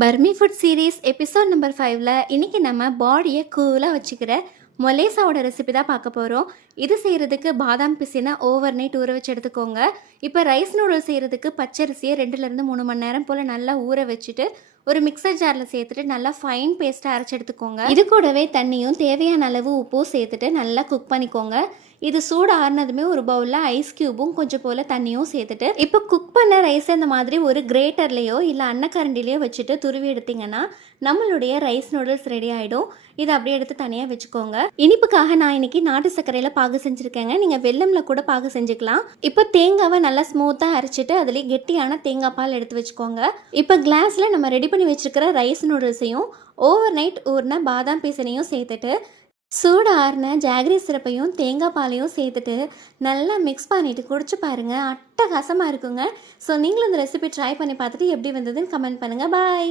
பர்மி food series episode number 5ல் இன்றைக்கி நம்ம பாடியை கூலாக வச்சுக்கிற மொலேசாவோட ரெசிபி தான் பார்க்க போகிறோம். இது செய்கிறதுக்கு பாதாம் பிசினை ஓவர் நைட் ஊற வச்சு எடுத்துக்கோங்க. இப்போ ரைஸ் நூடுல்ஸ் செய்கிறதுக்கு பச்சரிசியை 2லேருந்து 3 மணி நேரம் போல் நல்லா ஊற வச்சுட்டு ஒரு மிக்சர் ஜாரில் சேர்த்துட்டு நல்லா ஃபைன் பேஸ்ட்டாக அரைச்சி எடுத்துக்கோங்க. இது கூடவே தண்ணியும் தேவையான அளவு உப்பும் சேர்த்துட்டு நல்லா குக் பண்ணிக்கோங்க. இது சூடு ஆறுனதுமே ஒரு பவுலில் ஐஸ் க்யூபும் கொஞ்சம் போல் தண்ணியும் சேர்த்துட்டு இப்போ குக் பண்ண ரைஸ் இந்த மாதிரி ஒரு கிரேட்டர்லேயோ இல்லை அன்னக்கரண்டிலையோ வச்சுட்டு துருவி எடுத்திங்கன்னா நம்மளுடைய ரைஸ் நூடுல்ஸ் ரெடி ஆகிடும். இதை அப்படியே எடுத்து தனியாக வச்சுக்கோங்க. இனிப்புக்காக நான் இன்னைக்கு நாட்டு சர்க்கரையில் பாகு செஞ்சுருக்கேங்க. நீங்கள் வெல்லமில் கூட பாகு செஞ்சுக்கலாம். இப்போ தேங்காவை நல்லா ஸ்மூத்தாக அரைச்சிட்டு அதுலேயே கெட்டியான தேங்காய் பால் எடுத்து வச்சுக்கோங்க. இப்போ கிளாஸில் நம்ம ரெடி பண்ணி வச்சுருக்கிற ரைஸ் நூடுல்ஸையும் ஓவர் நைட் ஊறின பாதாம் பீசனையும் சேர்த்துட்டு சூடு ஆறின ஜாகரி சிரப்பையும் தேங்காய் பாலையும் சேர்த்துட்டு நல்லா மிக்ஸ் பண்ணிவிட்டு குடிச்சு பாருங்கள். அட்டகாசமாக இருக்குங்க. ஸோ நீங்களும் இந்த ரெசிபி ட்ரை பண்ணி பார்த்துட்டு எப்படி வந்ததுன்னு கமெண்ட் பண்ணுங்கள். பாய்.